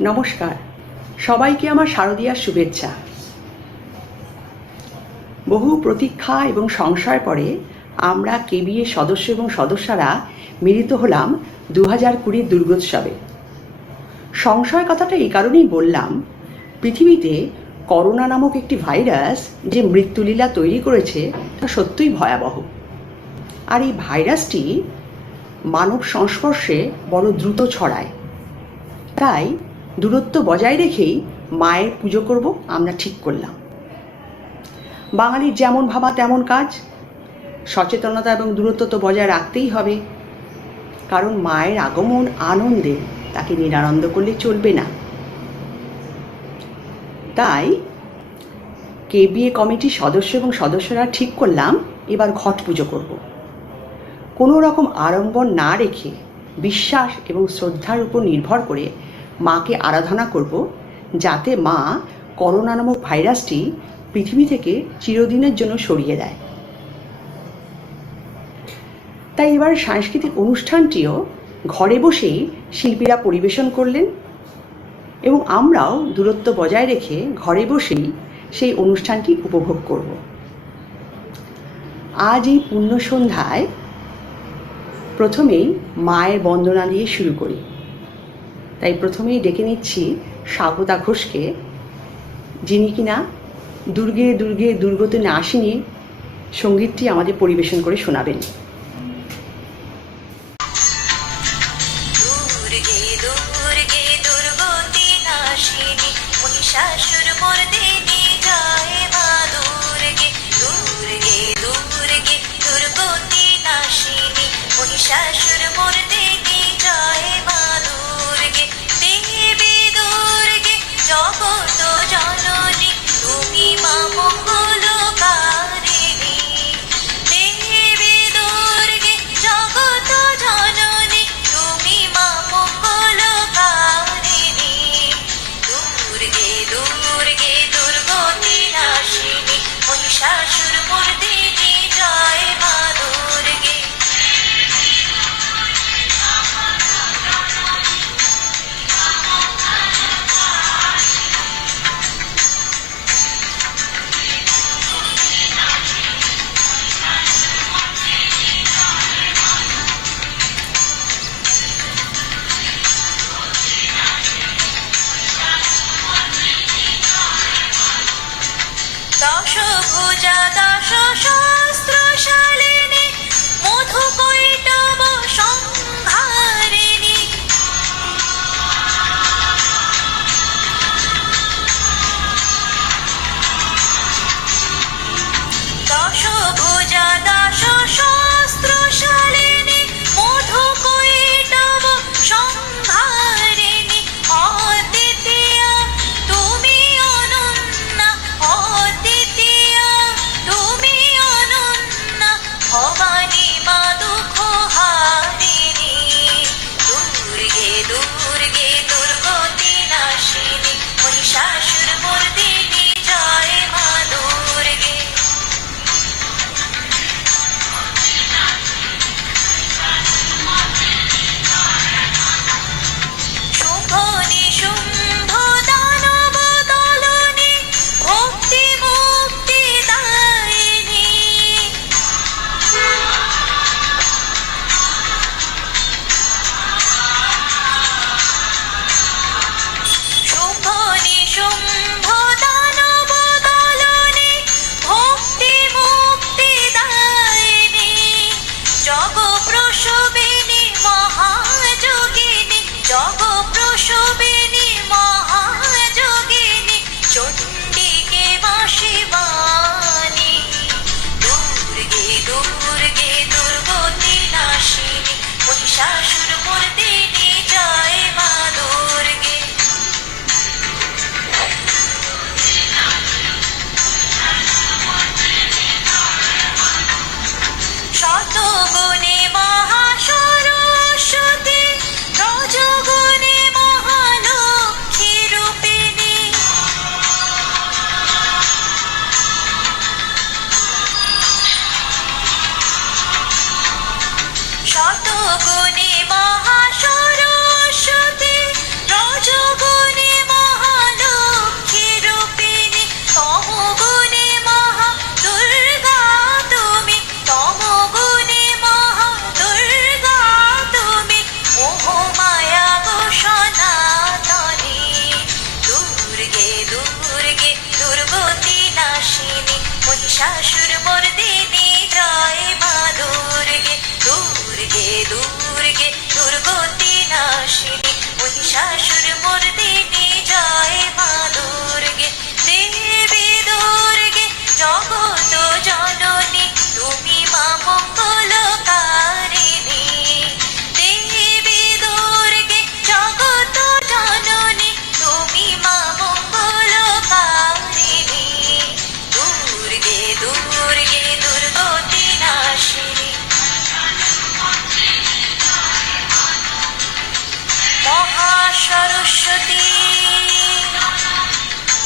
নমস্কার, সবাইকে আমার শারদীয়ার শুভেচ্ছা। বহু প্রতীক্ষা এবং সংশয়ের পরে আমরা কেবিএ সদস্য এবং সদস্যরা মিলিত হলাম 2020 দুর্গোৎসবে। সংশয় কথাটা এই কারণেই বললাম, পৃথিবীতে করোনা নামক একটি ভাইরাস যে মৃত্যুলীলা তৈরি করেছে তা সত্যিই ভয়াবহ। আর এই ভাইরাসটি মানব সংস্পর্শে বড় দ্রুত ছড়ায়। তাই দূরত্ব বজায় রেখেই মায়ের পুজো করব আমরা ঠিক করলাম। বাঙালির যেমন ভাবা তেমন কাজ, সচেতনতা এবং দূরত্ব তো বজায় রাখতেই হবে, কারণ মায়ের আগমন আনন্দে, তাকে নিরানন্দ করলে চলবে না। তাই কেবিএ কমিটির সদস্য এবং সদস্যরা ঠিক করলাম এবার ঘট পুজো করব। কোনো রকম আড়ম্বর না রেখে বিশ্বাস এবং শ্রদ্ধার উপর নির্ভর করে মাকে আরাধনা করব, যাতে মা করোনা নামক ভাইরাসটি পৃথিবী থেকে চিরদিনের জন্য সরিয়ে দেয়। তাই এবার সাংস্কৃতিক অনুষ্ঠানটিও ঘরে বসেই শিল্পীরা পরিবেশন করলেন এবং আমরাও দূরত্ব বজায় রেখে ঘরে বসেই সেই অনুষ্ঠানটি উপভোগ করব। আজ এই পুণ্য সন্ধ্যায় প্রথমেই মায়ের বন্দনা দিয়ে শুরু করি। তাই প্রথমেই ডেকে নিচ্ছি স্বাগতা ঘোষকে, যিনি কিনা দুর্গে দুর্গে দুর্গতে নাসিনী সঙ্গীতটি আমাদের পরিবেশন করে শোনাবেন।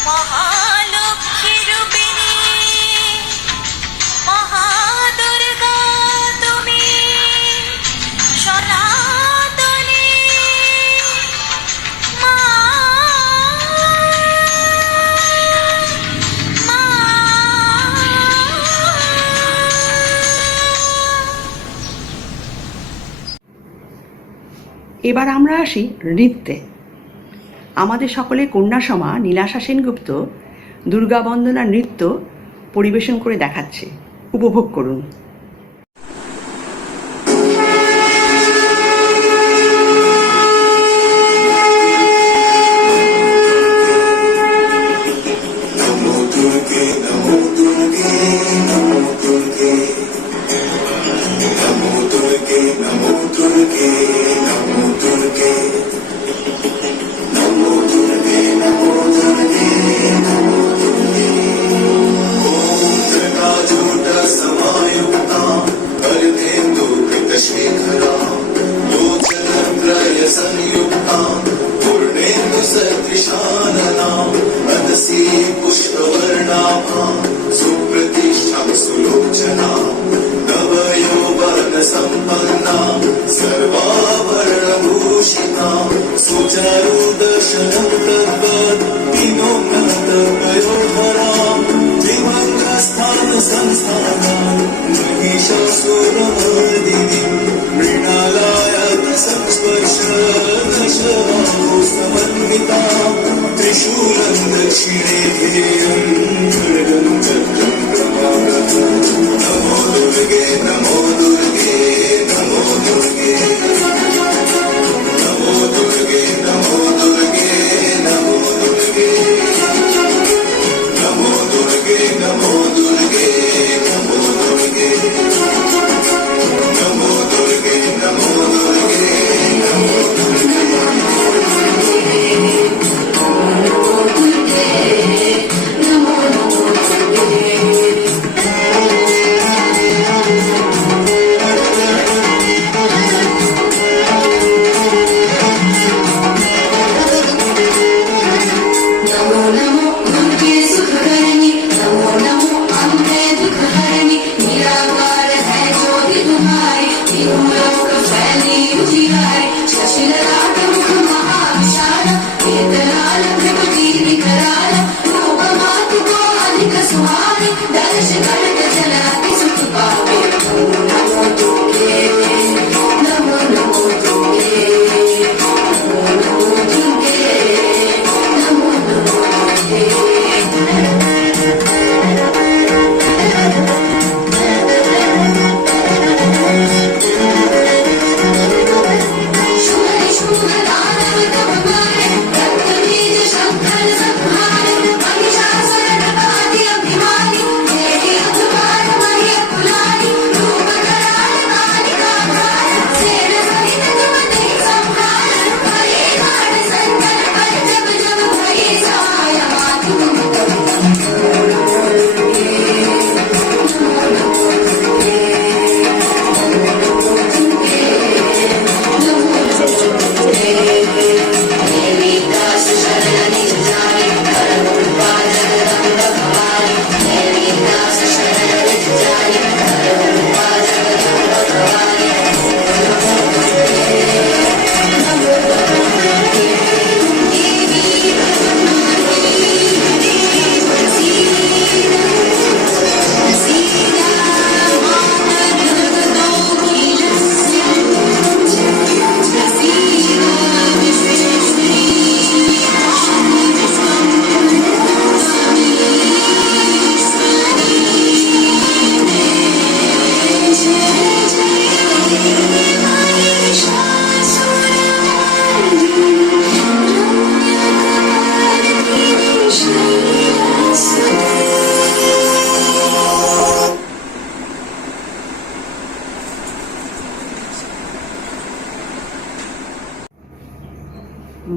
মহালক্ষ্মী রূপিণী মহাদুর্গা তুমি সনাতনী মা মা। এবার আমরা আসি নৃত্যে। আমাদের সকলের কন্যাসমা নীলাশা সেনগুপ্ত দুর্গা বন্দনা নৃত্য পরিবেশন করে দেখাচ্ছে, উপভোগ করুন।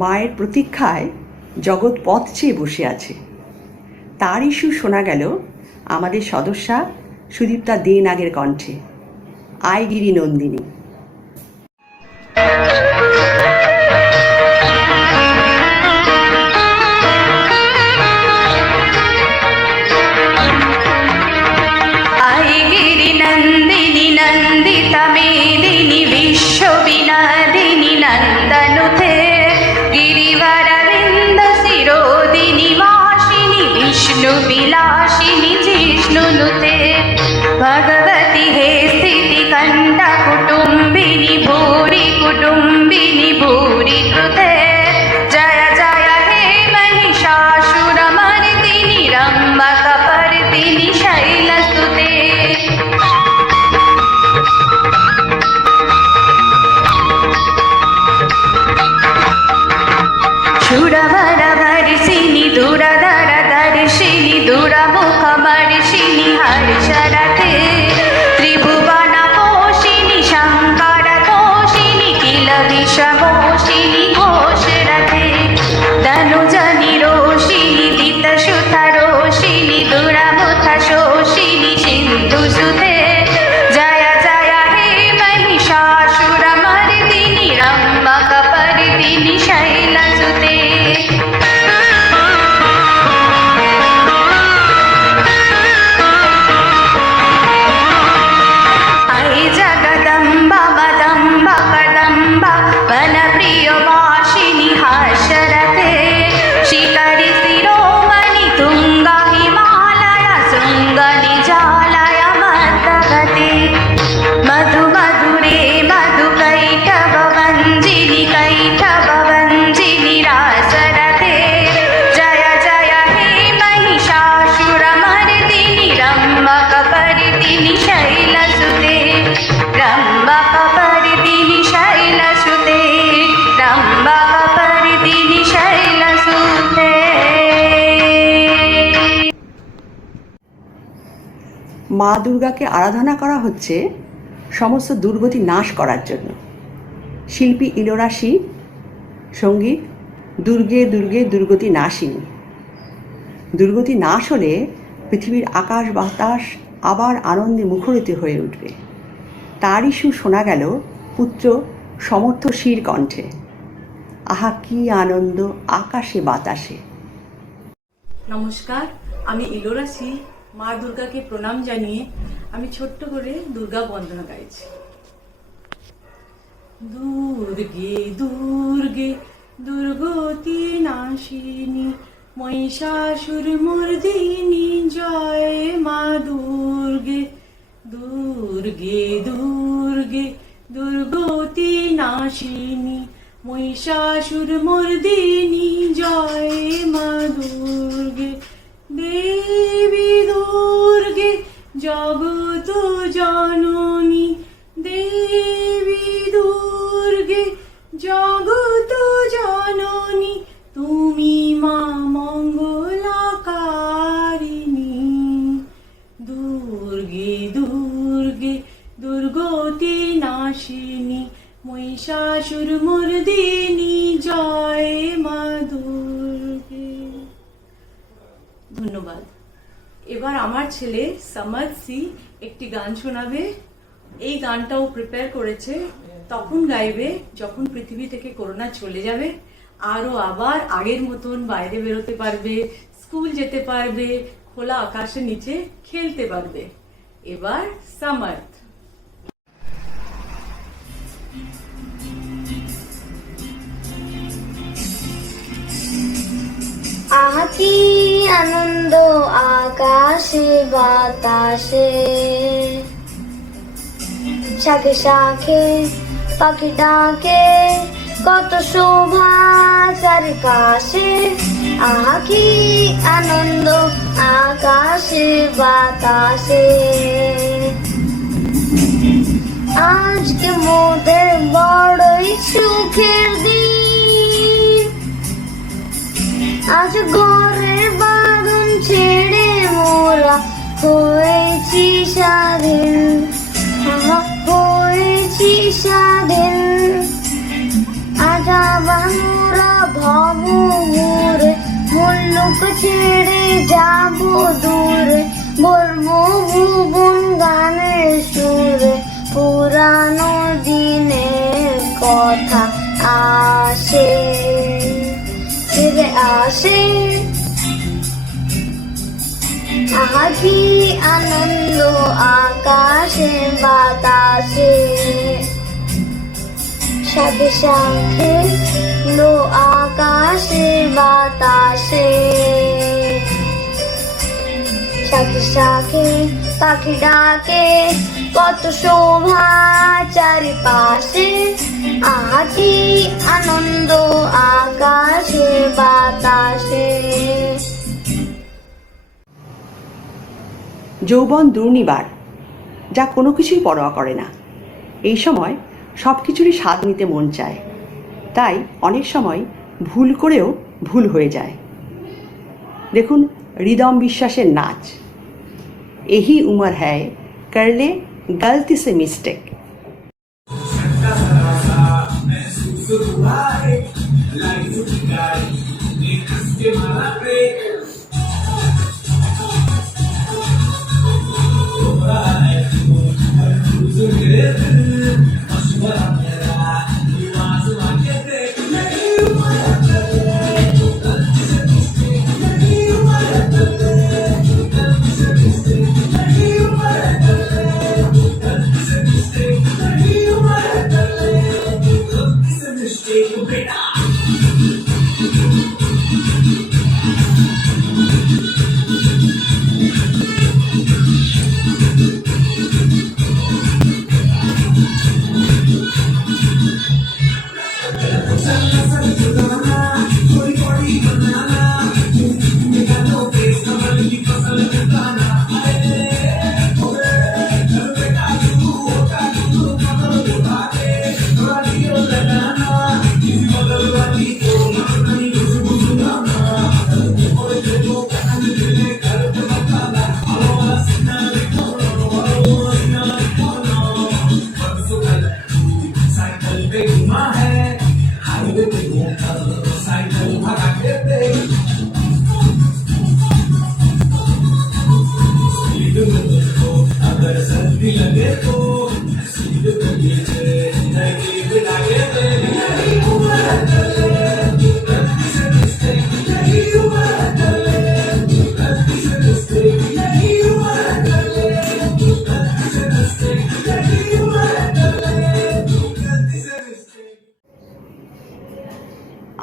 মায়ের প্রতীক্ষায় জগৎ পথ চেয়ে বসে আছে। তারই সুর শোনা গেল আমাদের সদস্যা সুদীপ্তা দে নাগের কণ্ঠে, আইগিরি নন্দিনী। সুরভরভর্ষিণী দুরধরধর্ষিণী দুরমুখমর্ষিণী হর্ষরথে ত্রিভুবন পোষিণী শঙ্কর তোষিণী কিল বিষমোষিণী ঘোষরথে তনুজনি রোষিণী দিতসুত রোষিণী দুরমুথ শোষিণী সিন্ধু সুধে জয় জয় হে महिषासुरमर्दिनी रम्भकपर्दिनी शैलसुते अयि जगदम्बा वदम्बा कदम्बा वनप्रियवासिनी हर्षरथे शिखरि शिरोमणि तुङ्गा हिमालय शृङ्गनिजालय मन्दगते मधु मधुरे मधु कैटभवञ्जिनि रासरथे जय जय हे महिषासुरमर्दिनि रम्भकपर्दिनि शैलसुते रम्भकपर्दिनि शैलसुते रम्भकपर्दिनि शैलसुते। মা দুর্গাকে আরাধনা করা হচ্ছে সমস্ত দুর্গতি নাশ করার জন্য। শিল্পী ইলোরা শি, সঙ্গীত দুর্গে দুর্গে দুর্গতি নাশিনী। দুর্গতি নাশ হলে পৃথিবীর আকাশ বাতাস আবার আনন্দে মুখরিত হয়ে উঠবে। তারই সুর শোনা গেল পুত্র সমর্থ শির কণ্ঠে। আহা কি আনন্দ আকাশে বাতাসে। নমস্কার, আমি ইলোরা সি। মা দুর্গাকে প্রণাম জানিয়ে আমি ছোট্ট করে দুর্গা বন্দনা গাইছি। দুর্গে দুর্গে দুর্গতি নাশিনী মহিষাসুর মর্দিনী জয় মা দুর্গে দুর্গে দুর্গে দুর্গতি নাশিনী মহিষাসুর মর্দিনী জয় মা দুর্গে দেবী দুর্গে জগত জননী দেবী দুর্গে জগত জননী তুমি মা মঙ্গলাকারিণী দুর্গে দুর্গে দুর্গতি নাশিনী মহিষাসুর মর্দিনী জয় মা দুর্গে। ধন্যবাদ। এবার আমার ছেলে সমর্থ সি একটি গান শোনাবে। এই গানটাও প্রিপেয়ার করেছে, তখন গাইবে যখন পৃথিবী থেকে করোনা চলে যাবে, আরো আবার আগের মতন বাইরে বেরোতে পারবে, স্কুল যেতে পারবে, খোলা আকাশের নিচে খেলতে পারবে। এবার সমর্থ। আহা কি আনন্দ আকাশে বাতাসে শাখে শাখে পাখি ডাকে কত শোভা চারিপাশে। আহা কি আনন্দ আকাশে বাতাসে আজকে মোদের বড়ই সুখের দিন। আজ ঘরের বাঁধন ছেড়ে মোরা হয়েছি স্বাধীন, হয়েছি স্বাধীন। আজ আবার মোরা ভব ঘুরে মুল্লুক ছেড়ে যাব দূরে, বলবো ভুবন গানের সুরে পুরানো দিনের কথা আসে ফিরে আসে। আহা কি আনন্দ আকাশে বাতাসে শাখে শাখে লো আকাশে বাতাসে শাখে শাখে পাখি ডাকে কত শোভা চারিপাশে। আহা কি আনন্দ আকাশে বাতাসে। যৌবন দুর্নিবার, যা কোনো কিছুই পরোয়া করে না। এই সময় সব কিছুরই স্বাদ নিতে মন চায়, তাই অনেক সময় ভুল করেও ভুল হয়ে যায়। দেখুন রিদম বিশ্বাসের নাচ, यही उम्र है कर ले गलती से मिस्टेक।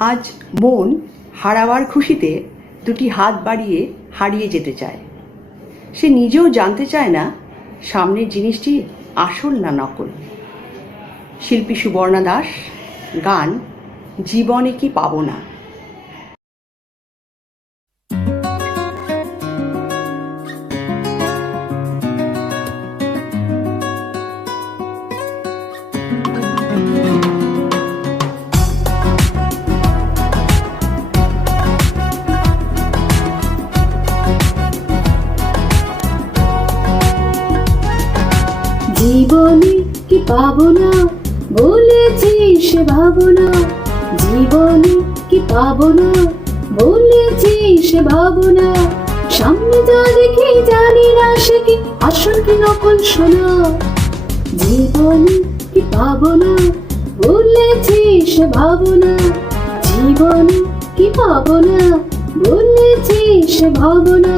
আজ মন হারাবার খুশিতে দুটি হাত বাড়িয়ে হারিয়ে যেতে চায়। সে নিজেও জানতে চায় না সামনের জিনিসটি আসল না নকল। শিল্পী সুবর্ণা দাস, গান জীবনে কি পাবো না। জীবনে কি পাবো না বলেছিস ভাবনা, জীবনে কি পাবো না বলেছিস ভাবনা, সামনে যা দেখি জানি না সে কি আসল কি নকল শোনা। জীবনে কি পাবো না বলেছিস ভাবনা, জীবনে কি পাবো না বলেছিস ভাবনা,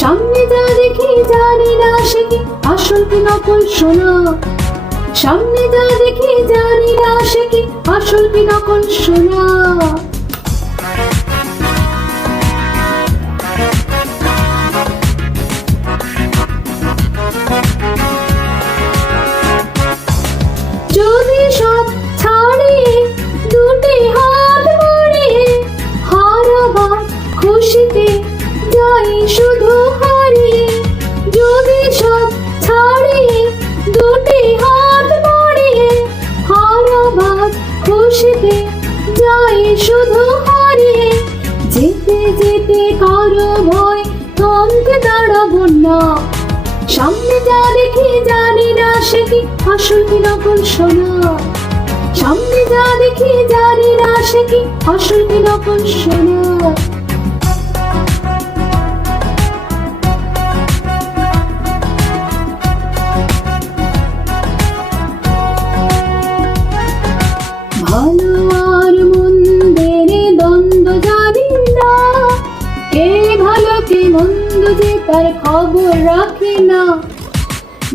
সামনে যা দেখি জানি না সে কি আসল কি নকল শোনা। সামনে যা দেখি জানি না সে কি আসল কি নকল শোনা। যদি সব ছাড়িয়ে দুটি হাত বাড়িয়ে হারাবার খুশিতে যাই শুধু হারিয়ে, যদি সব ছাড়িয়ে দুটি হাত বাড়িয়ে হারাবার খুশিতে যাই শুধু হারিয়ে, যেতে যেতে কারো ভয় থমকে দাঁড়াবো না। সামনে যা দেখি জানি না সে কি আসল কি নকল শোনা। সামনে যা দেখি জানি না সে কি আসল কি নকল শোনা। ভালো আর মন্দের দ্বন্দ্ব জানি না, কে ভালো কে মন্দ যে তার খবর রাখে না।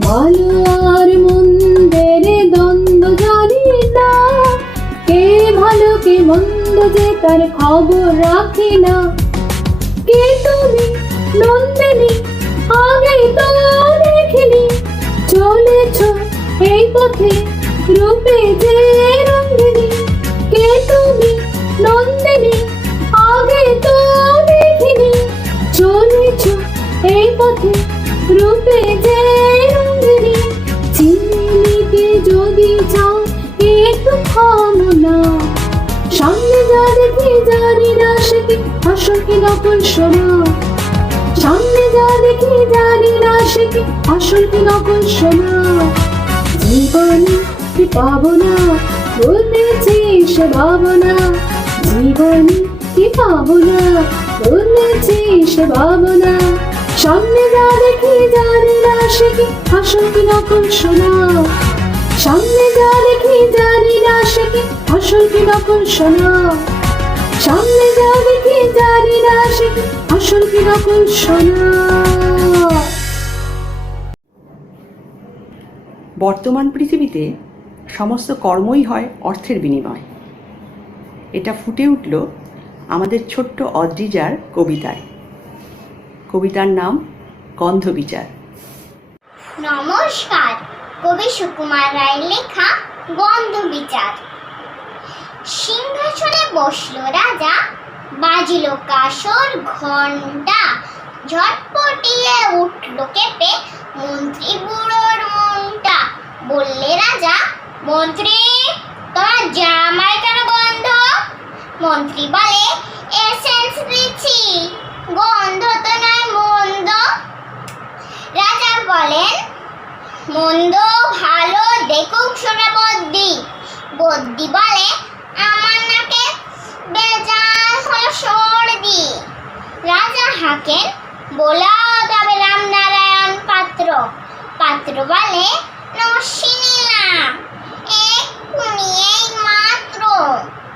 ভালো আর মন্দের দ্বন্দ্ব জানি না, কে ভালো কে মন্দ যে তার খবর রাখে না। কে তুমি নন্দিনী আগে তো দেখিনি, চলেছ এই পথে রূপে যে রঙ্গিনী। কে তুমি নন্দিনী আগে তো দেখিনি, চলেছ এই পথে রূপে যে রঙ্গিনী। চিনে নিতে যদি চাও একটু থামো না, সামনে যা দেখি জানি না সে কি আসল কি নকল শোনা, সামনে যা দেখি জানি না সে কি আসল কি নকল শোনা। জীবনে কি পাবো না বলেছি সে ভাবনা, জীবনে কি পাবো না বলেছি সে ভাবনা, সামনে যা দেখি জানি না সে কি আসল কি নকল শোনা, সামনে যা দেখি জানি না সে কি আসল কি নকল শোনা, সামনে যা দেখি জানি না সে কি আসল কি নকল শোনা। বর্তমান পৃথিবীতে সমস্ত কর্মই হয় অর্থের বিনিময়। এটা ফুটে উঠল আমাদের ছোট্ট অদ্রিজার কবিতায়। কবিতার নাম গন্ধবিচার। নমস্কার, কবি সুকুমার রায়ের লেখা গন্ধবিচার। সিংহাসনে বসলো রাজা, বাজিল কাসর ঘণ্টা, ঝটপটিয়ে উঠল কেঁপে মন্ত্রী বুড়োর মনটা। বললে রাজা, মন্ত্রী তোমার জামাই কেন গন্ধ? মন্ত্রী বলে, এসেন্স দিচ্ছি, গন্ধ তো নয় মন্দ। রাজা বলেন, মন্দ ভালো দেখুক শোনা বদ্যি। বদ্যি বলে, আমার নাকে বেজায় হলো সর্দি। রাজা হাঁকেন, বোলাও তবে রামনারায়ণ পাত্র। পাত্র বলে, নস্যি নিলাম এক্ষুনি এই মাত্র।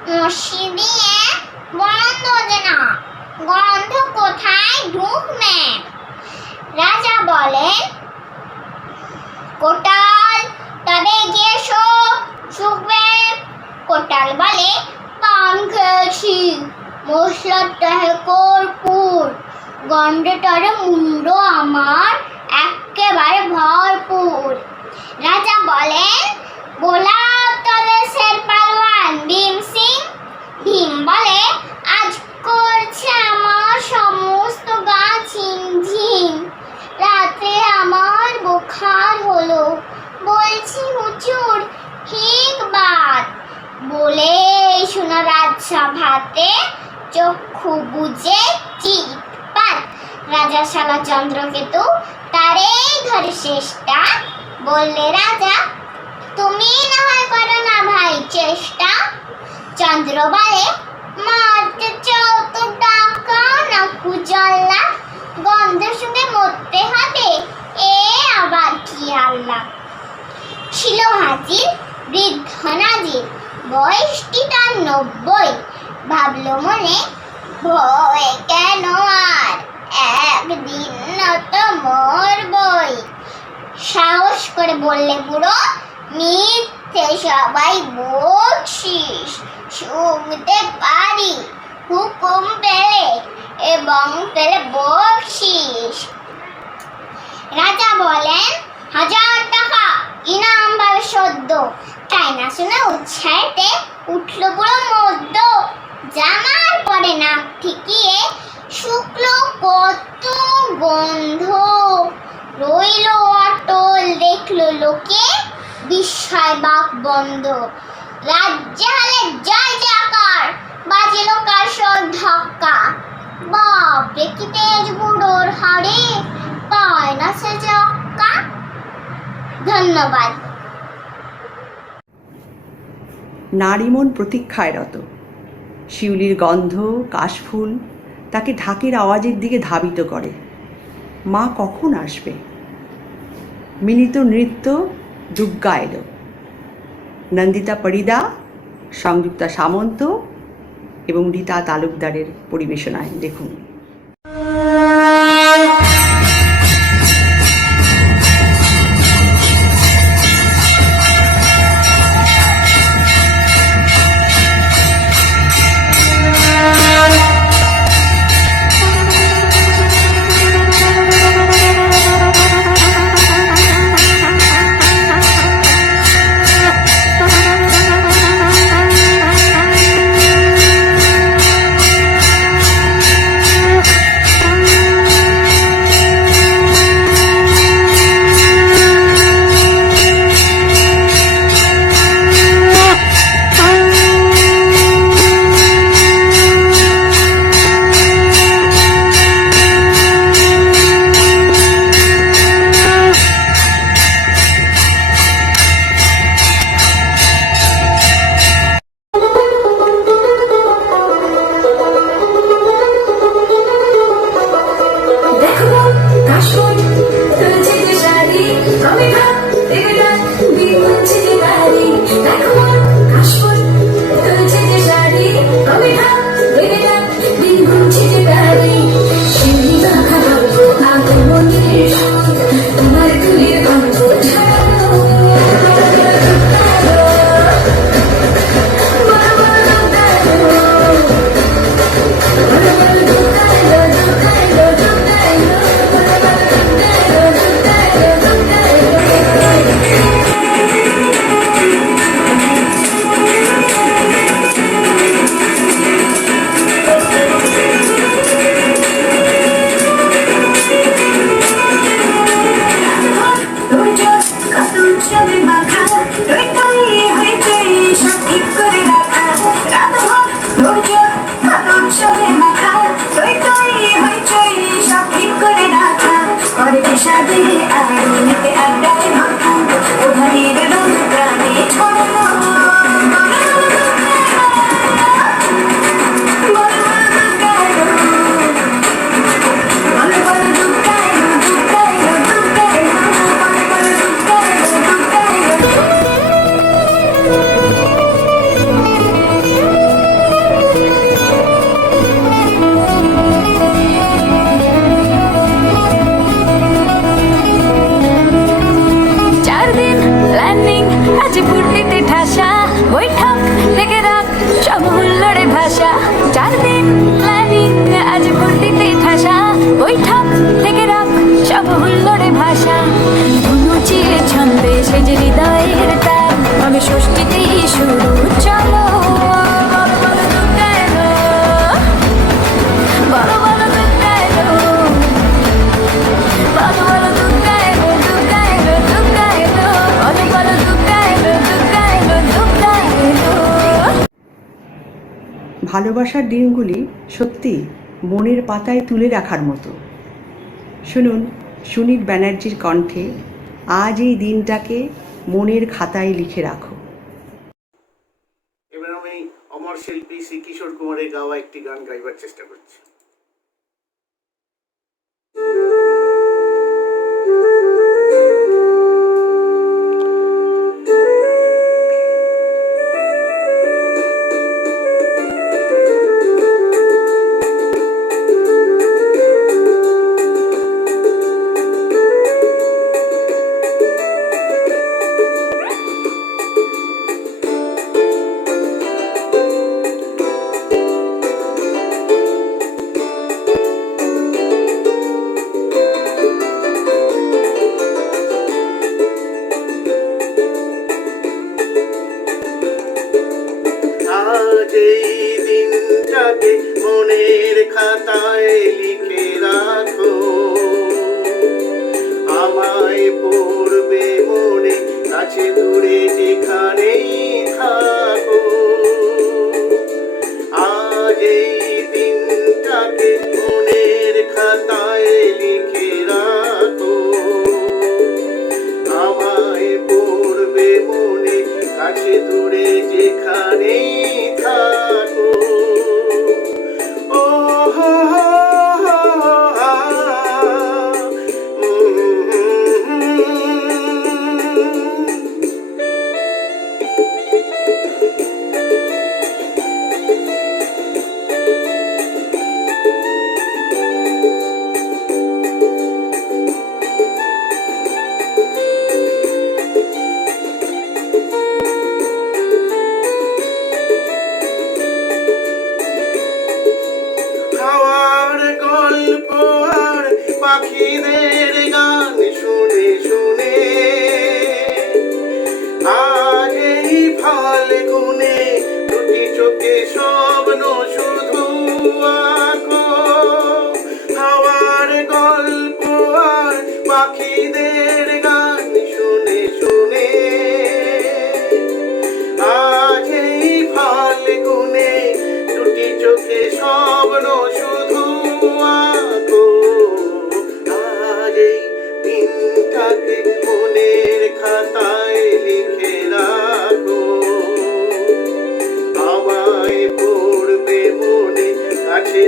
নস্যি দিয়ে বন্ধ যে না, গন্ধ কোথায় ঢুকবে? রাজা বলেন, কোটাল তবে গিয়ে শুকবে। কোটাল বলে, পান খেয়েছি, মশলাটা হে কর্পূর, গন্ধটারে মুন্ড আমার একেবারে ভরপুর। রাজা বলেন, বোলাও তবে শের পালোয়ান ভীম সিং। ভীম বলে, আজ করছে আমার সমস্ত গা ঝিমঝিম, রাতে আমার বোখার হলো, বলছি হুজুর ঠিক বাত। বলে শোনো রাজসভাতে চক্ষু বুঝে চিৎপাত। রাজা শালা চন্দ্রকেতু তারে ধরে শেষটা। বললে রাজা, তুমি না হয় করো না ভাই চেষ্টা। চন্দ্র বলে, মারতে চাও তো ডাকা না কুজল্লা, গন্ধের সঙ্গে মরতে হবে এ আবার কি আল্লাহ। ছিল হাজির বৃদ্ধ নাজির, বয়সটি তার 90। ভাবলো মনে, ভয় কেন আর, একদিন না তো মরবই। সাহস করে বললে বুড়ো, মিথ্যে সবাই বকশিস, শুনতে পারি হুকুম পেলে এবং পেলে বকশিস। রাজা বলেন, 1000 টাকা ইনাম পাবে সদ্য। তাই না শুনে উৎসাহেতে উঠল পুরো মদ্য। জামার পরে নাক ঠিকিয়ে শুকলো কত গন্ধ, রইল অটল দেখলো লোকে বিস্ময় বাক বন্ধ। রাজ্যে হলে জয় জয়কার, বাজিল কাসর ধাক্কা। বাপরে কি তেজ বুড়োর হাড়ে, পায় না সে জক্কা। ধন্যবাদ। নারীমন প্রতীক্ষায় রত। শিউলির গন্ধ, কাশফুল তাকে ঢাকের আওয়াজের দিকে ধাবিত করে। মা কখন আসবে? মিলিত নৃত্য দুর্গা এলো। নন্দিতা পরিদা, সংযুক্তা সামন্ত এবং রীতা তালুকদারের পরিবেশনায় দেখুন। সংসারে মাথা তৈ তৈ হইচই সব ঠিক করে রাখা পরে বিষাদে আগুনেতে আড্ডায় মাথা ওধারের রং প্রাণে ছড়ানো ভালোবাসার দিনগুলি সত্যি মনের পাতায় তুলে রাখার মতো। শুনুন সুনীল ব্যানার্জির কণ্ঠে আজ এই দিনটাকে মনের খাতায় লিখে রাখো। এবার আমি অমর শিল্পী শ্রী কিশোর কুমারের গাওয়া একটি গান গাইবার চেষ্টা করছি। মনের খাতায় লিখে রাখো, আমায় পড়বে মনে, কাছে দূরে যেখানেই থাকো। আজ এই দিনটাকে মনের খাতায় লিখে রাখো, আমায় পড়বে মনে, কাছে দূরে যেখানেই থাকো। পাখিদের গান শুনে শুনে আজ এই ফাল্গুনে দুটি চোখে স্বপ্ন শুধু আঁকো। হাওয়ার গল্প আর পাখিদের গান শুনে শুনে আজ এই ফাল্গুনে দুটি চোখে স্বপ্ন শুধু আঁকো। মনের খাতায় লিখে রাখো, আমায় পড়বে মনে, কাছে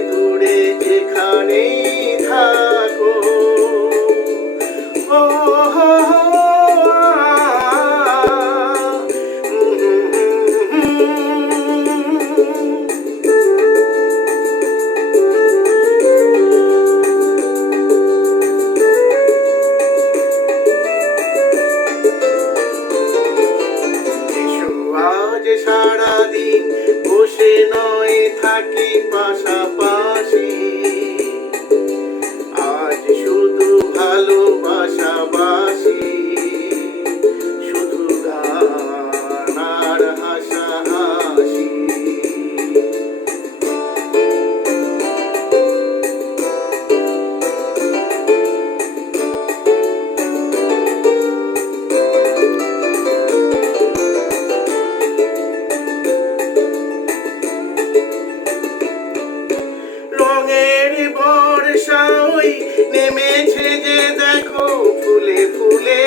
বর্ষা ওই নেমেছে যে দেখো ফুলে ফুলে,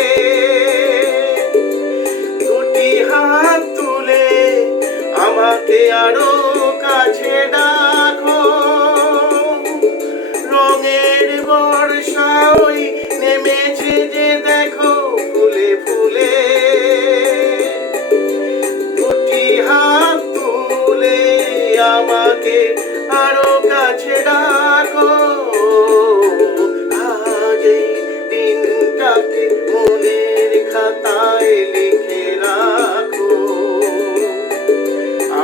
দুটি হাত তুলে আমাকে আরো কাছে ডাকো। রঙের বর্ষা ওই নেমেছে যে দেখো ফুলে ফুলে, দুটি হাত তুলে আমাকে আরো কাছে ডাকো। আজ এই দিনটাকে মনের খাতায় লিখে রাখো,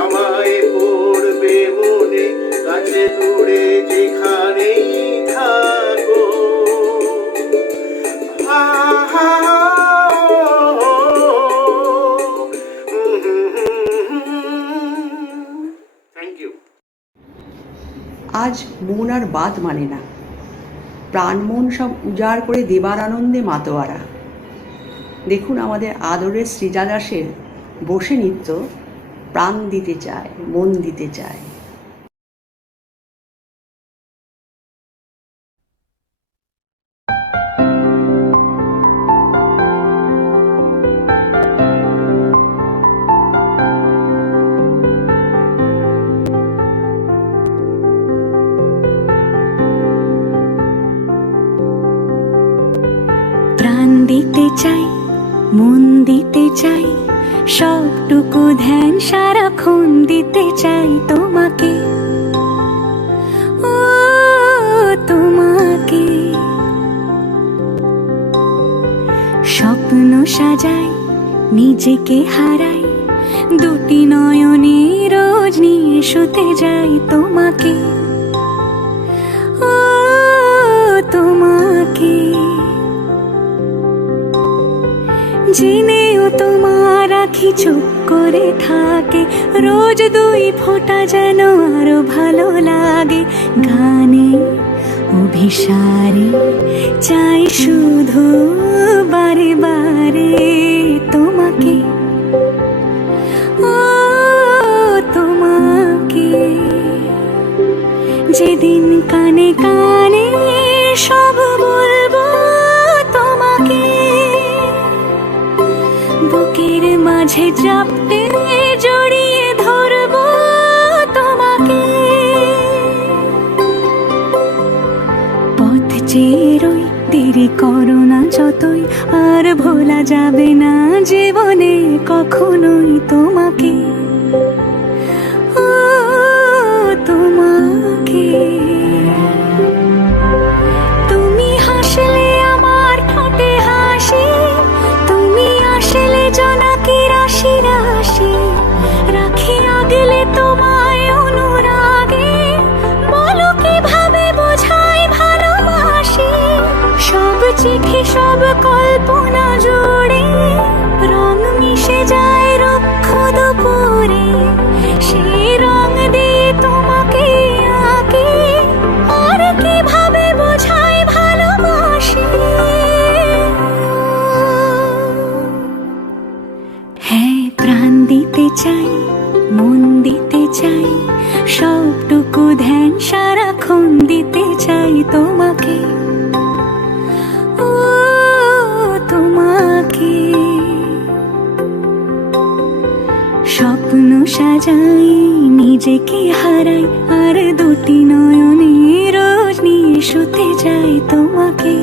আমায় পড়বে মনে কাছে দূরে যেখানেই থাকো। Thank you. আজ মন আর বাদ মানে না, প্রাণ মন সব উজাড় করে দেবার আনন্দে মাতোয়ারা। দেখুন আমাদের আদরের সৃজা দাসের বসে নৃত্য, প্রাণ দিতে চায়, মন দিতে চায়। প্রাণ দিতে চাই, মন দিতে চাই, সবটুকু ধ্যান সারাক্ষণ দিতে চাই তোমাকে, ও তোমাকে। স্বপ্ন সাজাই, নিজেকে হারাই, দুটি নয়নে রোজ নিয়ে শুতে যাই তোমাকে, ও তোমাকে। জেনেও তোমার আখি চুপ করে থাকে, রোজ দুই ফোঁটা যেন আরো ভালো লাগে। গানে অভিসারে চাই শুধু বারে বারে তোমাকে, ও তোমাকে। যেদিন কানে কানে সব বলবো তোমাকে, বুকের মাঝে চাপতে জড়িয়ে ধরবো তোমাকে। পথ চেয়ে রই, দেরি করো না যতই, আর ভোলা যাবে না জীবনে কখনোই তোমাকে, ও তোমাকে। তুমি হাসলে আমার ঠোঁটে হাসি, তুমি আসলে জোনাকি রাশি রাশি, রাখি আগলে তোমায় অনুরাগে, বলো কিভাবে বোঝাই ভালোবাসি। সব চিঠি সব কল্পনা জুড়ে রং মিশে যায় রুক্ষ দুপুরে, সেই রং দিয়ে তোমাকে আঁকি, আর কিভাবে বোঝাই ভালোবাসি। হ্যাঁ, প্রাণ দিতে চাই, মন দিতে চাই, সবটুকু ধ্যান সারাক্ষণ দিতে চাই তোমাকে, ও তোমাকে। স্বপ্ন সাজাই, নিজেকে হারাই, আর দুটি নয়নে রোজ নিয়ে শুতে যাই তোমাকে,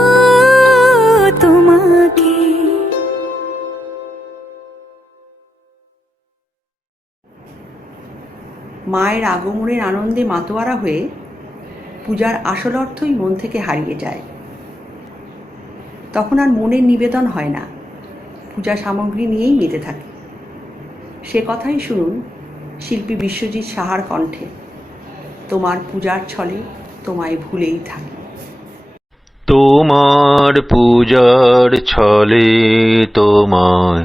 ও তোমাকে। মায়ের আগমনের আনন্দে মাতোয়ারা হয়ে পূজার আসল অর্থই মন থেকে হারিয়ে যায়। তখন আর মনের নিবেদন হয় না, পূজা সামগ্রী নিয়েই মেতে থাকে। সে কথাই শুনুন শিল্পী বিশ্বজিৎ সাহার কণ্ঠে, তোমার পূজার ছলে তোমায় ভুলেই থাকি। তোমার পূজার ছলে তোমায়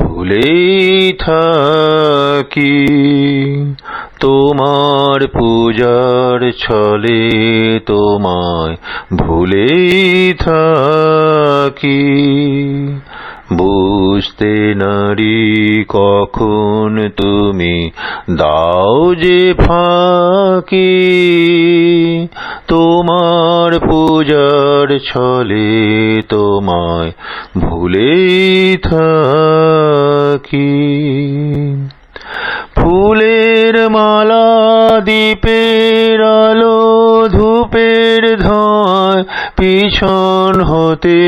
ভুলেই থাকি, তোমার পূজার ছলে তোমায় ভুলেই থাকি। বুঝতে নারি কখন তুমি দাও যে ফাঁকি, তোমার পূজার ছলে তোমায় ভুলেই থাকি। ফুলের মালা দীপের আলো ধূপের ধোঁয়ায় পিছন হতে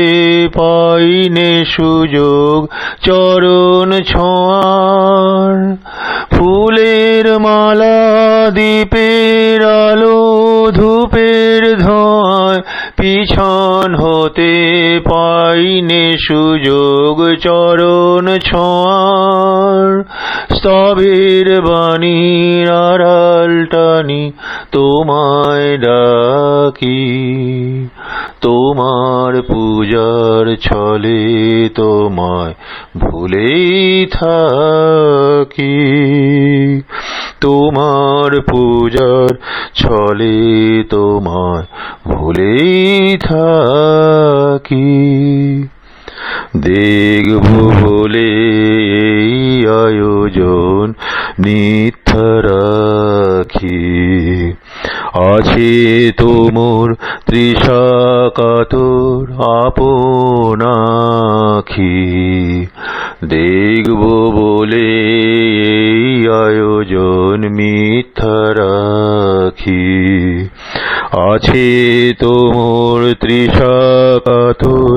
পাইনে সুযোগ চরণ ছোঁয়ার। ফুলের মালা দীপের আলো ধূপের ধোঁয়ায় পিছন হতে পাইনে সুযোগ চরণ ছোঁয়ার। স্তবের বাণীর আড়াল টানি তোমায় ডাকি, তোমার পূজার ছলে তোমায় ভুলেই থাকি। তোমার পূজার ছলে তোমায় ভুলেই থাকি। দেখব বলে এই আয়োজন মিথ্যা রাখি, আছে তোমর তৃষা কাতর আপন আখি। দেখব বলে এই আয়োজন মিথ্যা রাখি, আছে তোমর তৃষা কাতর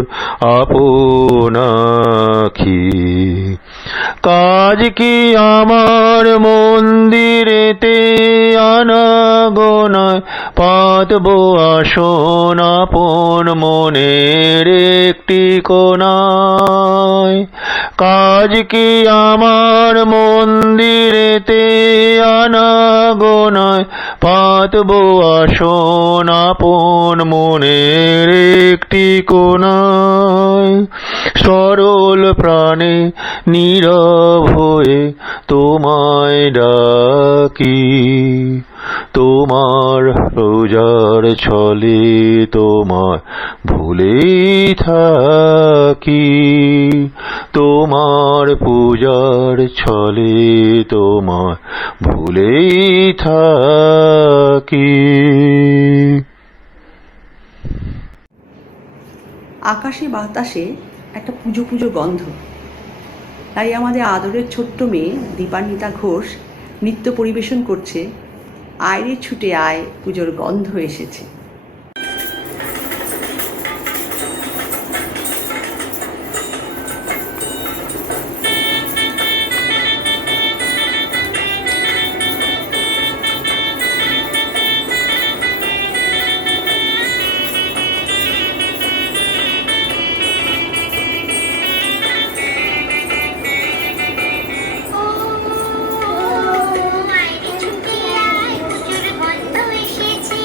আপন আখি। কাজ কি আমার মন্দিরেতে আনাগোনায় পাতব আসন আপন মনের একটি কোণায়। কাজ কি আমার মন্দিরেতে আনাগোনায় পাতব আসন আপন মনের একটি কোণায়। সরল প্রাণে নীরব হয়ে তোমায় ডাকি, তোমার পূজার ছলে তোমায় ভুলেই থাকি। তোমার পূজার ছলে তোমায় ভুলেই থাকি। আকাশে বাতাসে একটা পুজো পুজো গন্ধ, তাই আমাদের আদরের ছোট্ট মেয়ে দীপান্বিতা ঘোষ নৃত্য পরিবেশন করছে আয়রে ছুটে আয় পুজোর গন্ধ এসেছে। আয়রে ছুটে আয় পুজোর গন্ধ এসেছে।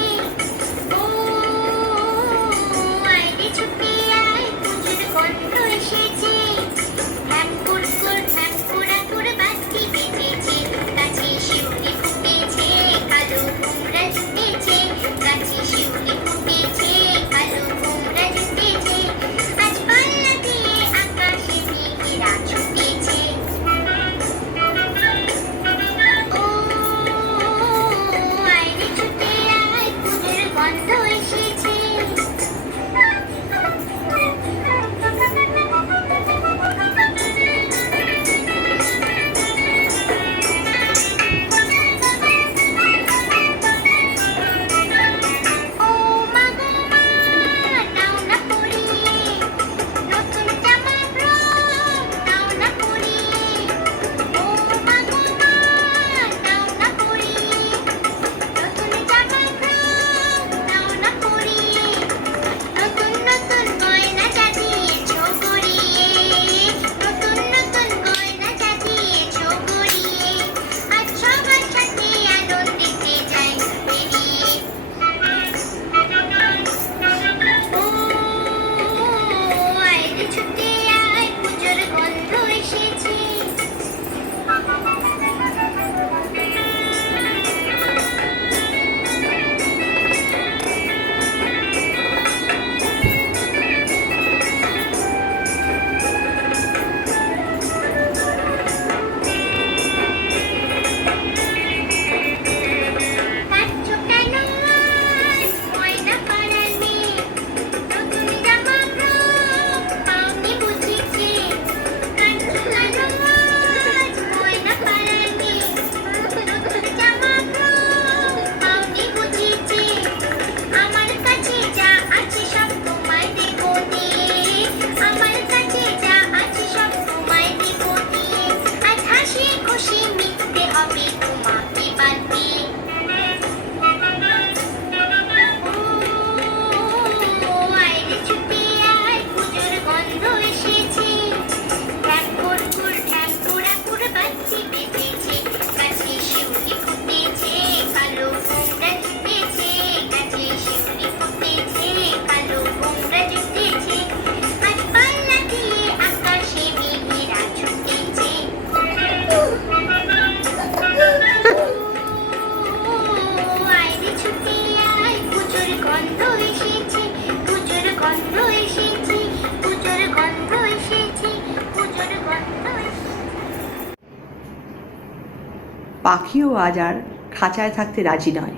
পাখিও আজ আর খাঁচায় থাকতে রাজি নয়,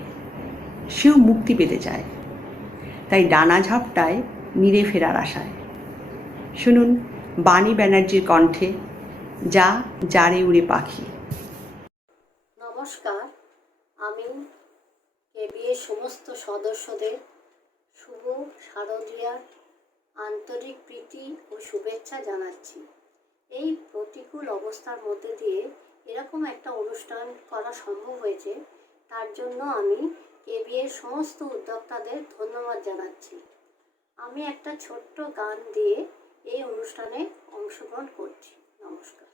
সেও মুক্তি পেতে চায়, তাই ডানা ঝাপটায় নিরে ফেরার আশায়। শুনুন বাণী ব্যানার্জির কণ্ঠে যা যারে উড়ে পাখি। নমস্কার, আমি কেবিএর সমস্ত সদস্যদের শুভ শারদীয়ার আন্তরিক প্রীতি ও শুভেচ্ছা জানাচ্ছি। এই প্রতিকূল অবস্থার মধ্যে দিয়ে এরকম একটা অনুষ্ঠান করা সম্ভব হয়েছে, তার জন্য আমি কেবিএর সমস্ত উদ্যোক্তাদের ধন্যবাদ জানাচ্ছি। আমি একটা ছোট্ট গান দিয়ে এই অনুষ্ঠানে অংশগ্রহণ করছি। নমস্কার।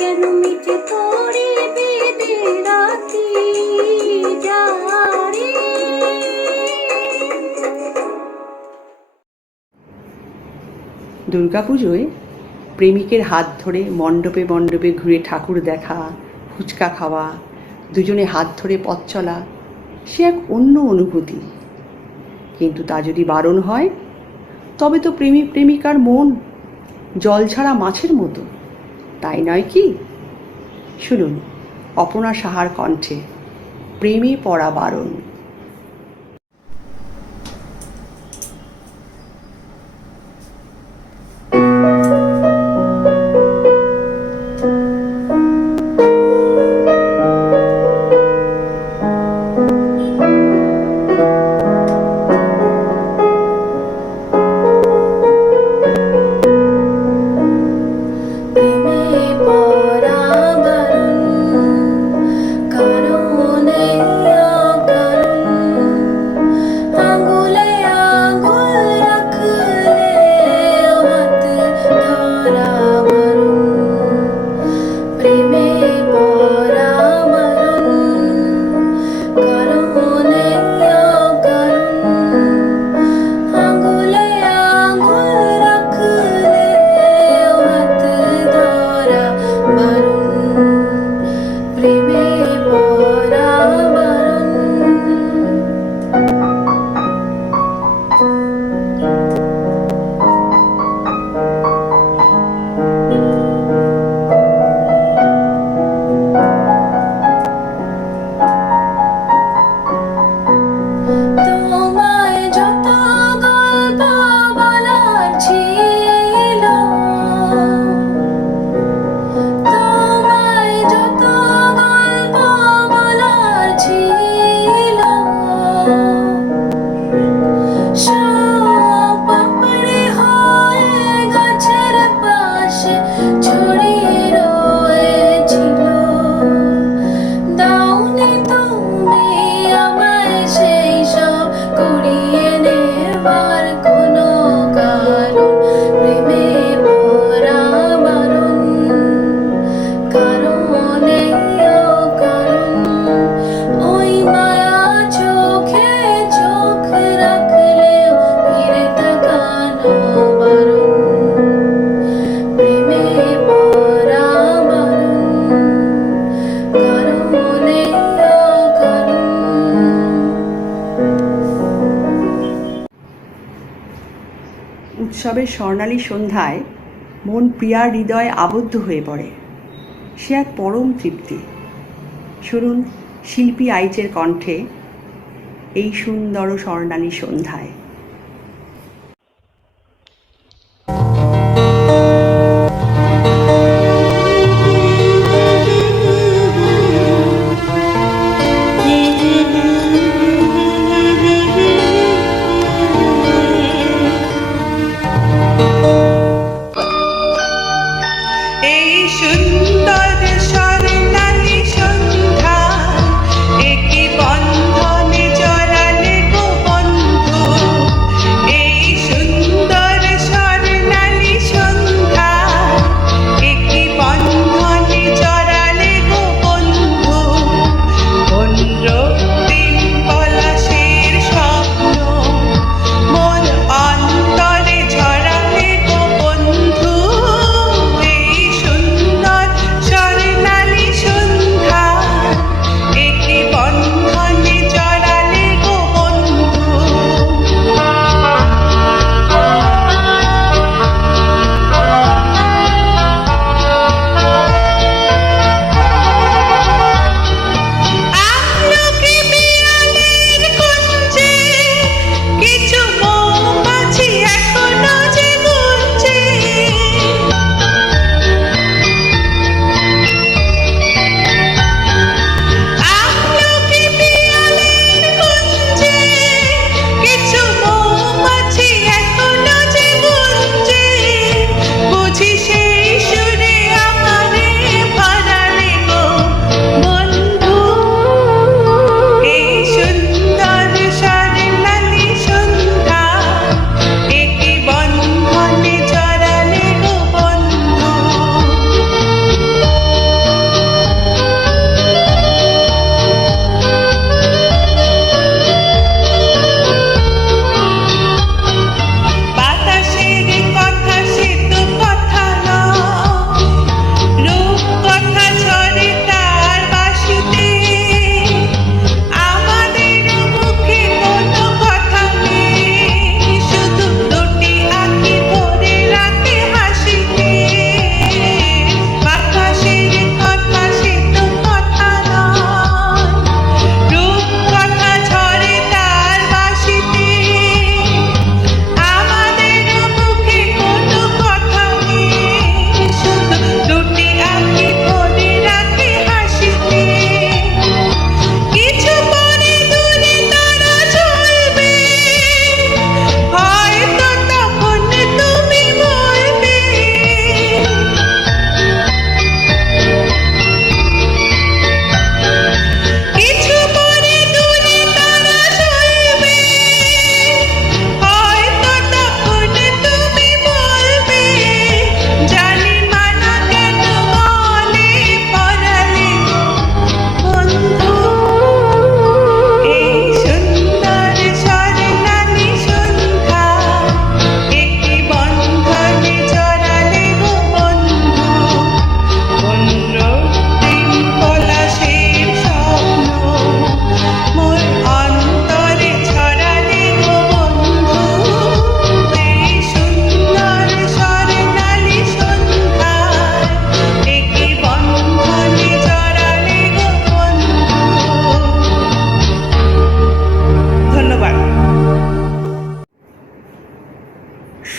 কেন মিছে তোরে বেঁধে রাখি যা দুর্গাপুজোয় প্রেমিকের হাত ধরে মণ্ডপে মণ্ডপে ঘুরে ঠাকুর দেখা, ফুচকা খাওয়া, দুজনে হাত ধরে পথ চলা, সে এক অন্য অনুভূতি। কিন্তু তা যদি বারণ হয়, তবে তো প্রেমিক প্রেমিকার মন জল ছাড়া মাছের মতো, তাই নয় কি? শুনুন অপনা সাহার কণ্ঠে প্রেমে পড়া বারণ। উৎসবের স্বর্ণালী সন্ধ্যায় মন প্রিয়ার হৃদয়ে আবদ্ধ হয়ে পড়ে, সে এক পরম তৃপ্তি। শুনুন শিল্পী আইচের কণ্ঠে এই সুন্দর স্বর্ণালী সন্ধ্যায়। একই বন্ধনে জড়ালে গো বন্ধু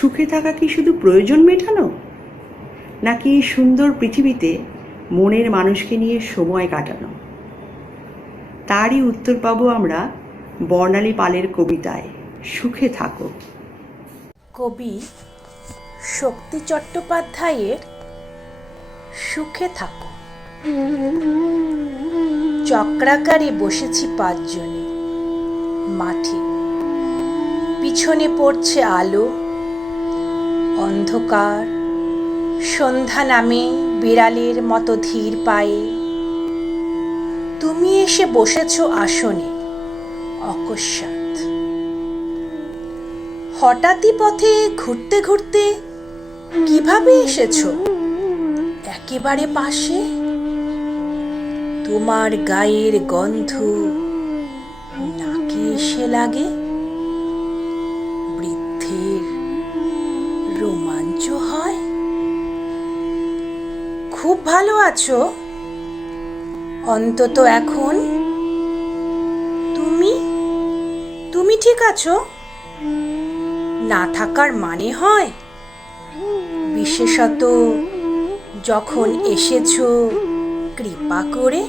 সুখে থাকা কি শুধু প্রয়োজন মেটানো, নাকি এই সুন্দর পৃথিবীতে মনের মানুষকে নিয়ে সময় কাটানো? তারই উত্তর পাবো আমরা বর্ণালী পালের কবিতায় সুখে থাকো। কবি শক্তি চট্টোপাধ্যায়ের সুখে থাকো। চক্রাকারে বসেছি পাঁচজনে মাঠে, পিছনে পড়ছে আলো, অন্ধকার, সন্ধ্যা নামে বিড়ালের মতো ধীর পায়ে। তুমি এসে বসেছ আসনে অকস্মাৎ। হঠাৎই পথে ঘুরতে ঘুরতে কিভাবে এসেছো একেবারে পাশে? তোমার গায়ের গন্ধ নাকে এসে লাগে, বৃদ্ধের রোমাঞ্চ হয়। খুব ভালো আছো অন্তত এখন? তুমি ঠিক আছো? না থাকার মানে হয়, বিশেষত যখন এসেছো কৃপা করে।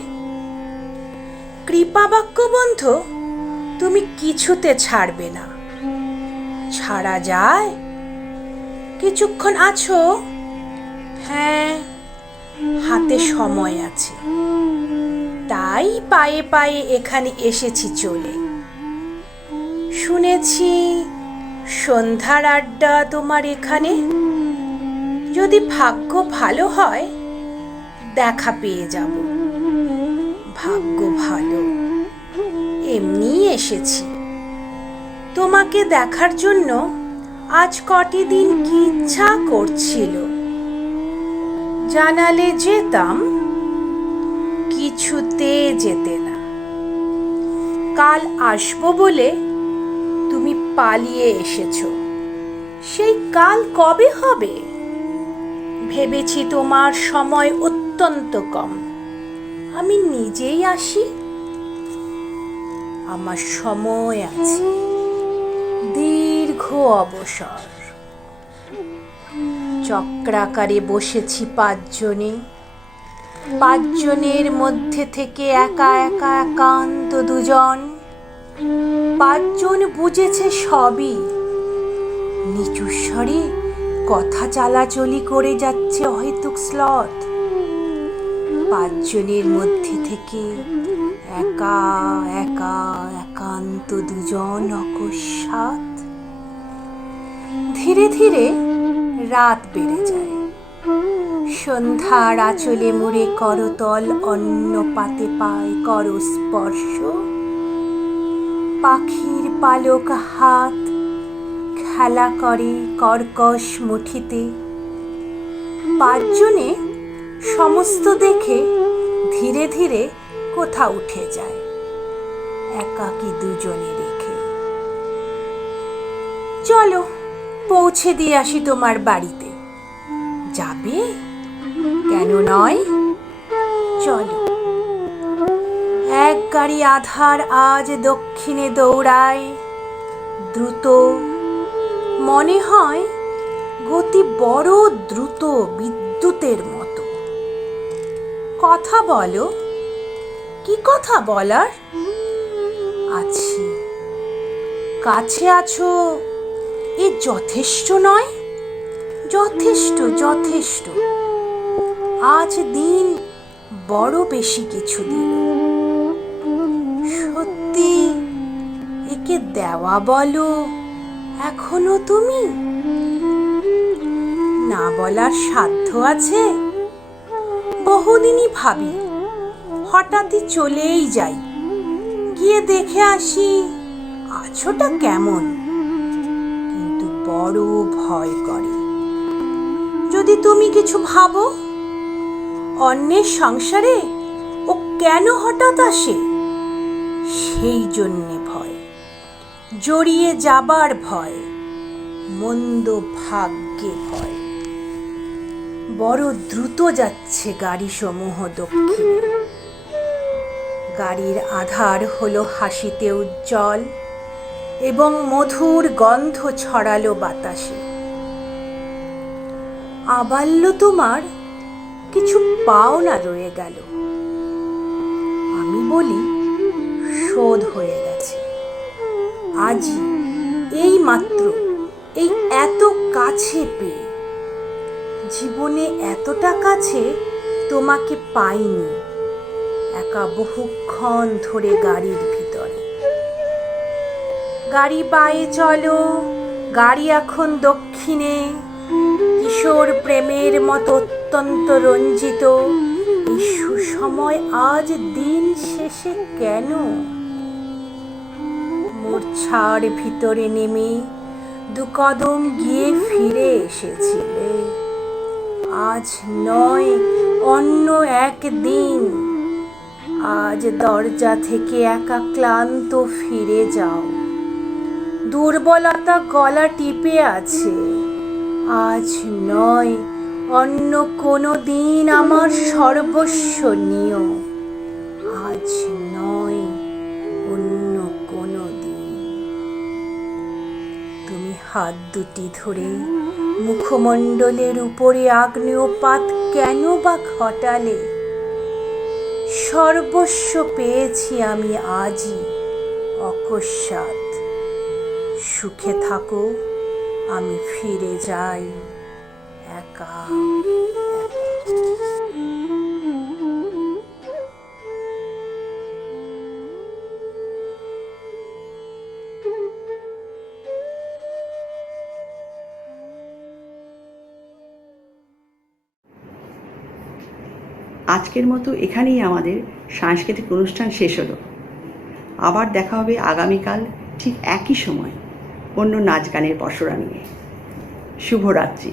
কৃপা বাক্য বন্ধ তুমি কিছুতে ছাড়বে না। ছাড়া যায়? কিছুক্ষণ আছো? হ্যাঁ, হাতে সময় আছে, তাই পায়ে পায়ে এখানে এসেছি চলে। শুনেছি সন্ধ্যার আড্ডা তোমার এখানে। যদি ভাগ্য ভালো হয় দেখা পেয়ে যাব। ভাগ্য ভালো, এমনি এসেছি। তোমাকে দেখার জন্য আজ কটি দিন কি ইচ্ছা করছিল। জানালে যেতাম, কিছুতে যেতে না। কাল আসবো বলে তুমি পালিয়ে এসেছো। সেই কাল কবে হবে? ভেবেছি তোমার সময় অত্যন্ত কম, আমি নিজেই আসি। আমার সময় আছে, দীর্ঘ অবসর। চক্রাকারে বসেছি পাঁচজনে, পাঁচজনের মধ্যে থেকে একা একা একান্ত দুজন। পাঁচজন বুঝেছে সবই, নিচু স্বরে কথা চালাচলি করে যাচ্ছে অহেতুক শ্লথ। পাঁচজনের মধ্যে থেকে একা একা একান্ত দুজন অকস্মাৎ। ধীরে ধীরে রাত বেড়ে যায়। সন্ধ্যার আঁচলে মুড়ে করতল অন্য পাতে পায় করস্পর্শ। পাখির পালক হাত খেলা করে কর্কশ মুঠিতে। পাঁচজনে সমস্ত দেখে ধীরে ধীরে কোথা উঠে যায়, একাকী দুজনে রেখে। চলো পৌঁছে দিয়ে আসি তোমার বাড়িতে। যাবে? কেন নয়, চলো। এক গাড়ি আধার আজ দক্ষিণে দৌড়ায় দ্রুত, মনে হয় গতি বড় দ্রুত, বিদ্যুতের মতো। কথা বলো। কি কথা বলার? আছি, কাছে আছো, এ যথেষ্ট নয়? যথেষ্ট, যথেষ্ট। আজ দিন বড় বেশি কিছু দিল। সত্যি একে দেওয়া বলো এখনো তুমি? না বলার সাধ্য আছে? বহুদিনই ভাবি, হঠাৎই চলেই যাই, গিয়ে দেখে আসি আছোটা কেমন। কিন্তু বড় ভয় করে, যদি তুমি কিছু ভাবো। অন্যের সংসারে ও কেন হঠাৎ আসে, সেই জন্যে ভয়, জড়িয়ে যাবার ভয়, মন্দ ভাগ্যে ভয়। বড় দ্রুত যাচ্ছে গাড়ি সমূহ দক্ষিণে। গাড়ির আধার হলো হাসিতে উজ্জ্বল এবং মধুর গন্ধ ছড়ালো বাতাসে। আবাল্য তোমার কিছু পাওনা রয়ে গেল। আমি বলি শোধ হয়ে গেছে। আজই এই মাত্র, এই এত কাছে পেয়ে, জীবনে এতটা কাছে তোমাকে পাইনি একা বহুক্ষণ ধরে গাড়ির ভিতরে। গাড়ি বায়ে চলো, গাড়ি এখন দক্ষিণে, কিশোর প্রেমের মতো অত্যন্ত রঞ্জিত এই সুসময় আজ দিন শেষে কেন? মূর্ছার ভিতরে নেমে 2 কদম গিয়ে ফিরে এসেছিলে। আজ নয়, অন্য একদিন। আজ দরজা থেকে একা ক্লান্ত ফিরে যাও। দুর্বলতা গলা টিপে আছে। আজ নয়, অন্য কোনো দিন আমার সর্বস্ব নিও। আজ নয়, অন্য কোনো দিন। তুমি হাত দুটি ধরে মুখমণ্ডলের উপরে আগ্নেয়পাত কেন বা ঘটালে? সর্বস্ব পেয়েছি আমি আজই, অকস্মাৎ। সুখে থাকো, আমি ফিরে যাই একা। আজকের মতো এখানেই আমাদের সাংস্কৃতিক অনুষ্ঠান শেষ হলো। আবার দেখা হবে আগামীকাল ঠিক একই সময় অন্য নাচ গানের পসরা নিয়ে। শুভরাত্রি।